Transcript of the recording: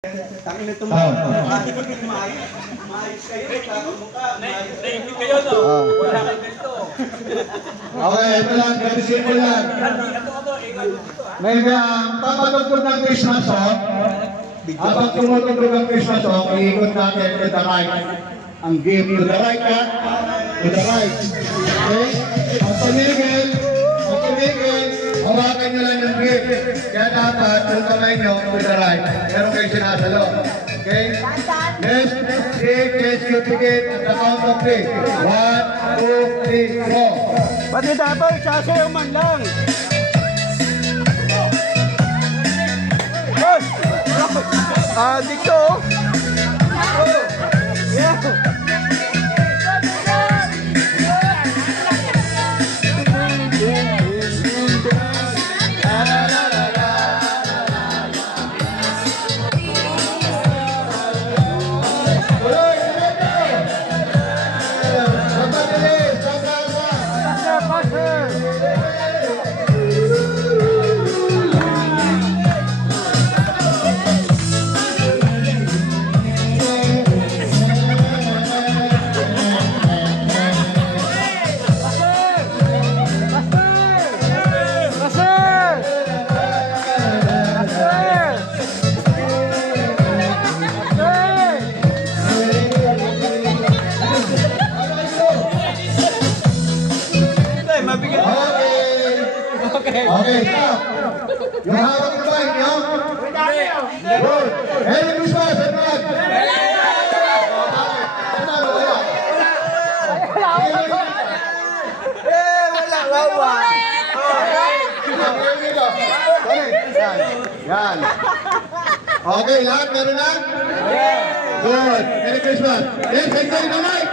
Tangin na maayos kayo, kakamukha. Thank you kayo, no? Wala kayo ganito. Okay, ito lang, very simple lang. May papatugtog ng Christmas song. Habang tumutugtog ng Christmas song, iikot natin to the right. Ang game to the right ka, to the right. Okay? Ang tumigil, hawakan nyo lang yung game. Kaya dapat, yung kamay nyo to the right. Meron kayo sinasalo. Okay? Let's you begin at the count of 3. 1, 2, 3, go. Pati dapat, sasayaw man lang. Dito. Yeah. Okay, stop. Yung hawak na ba inyo? Good. Merry Christmas, everyone! Yan. Okay, lahat meron na? Good. Merry Christmas. Yes, enjoy the night.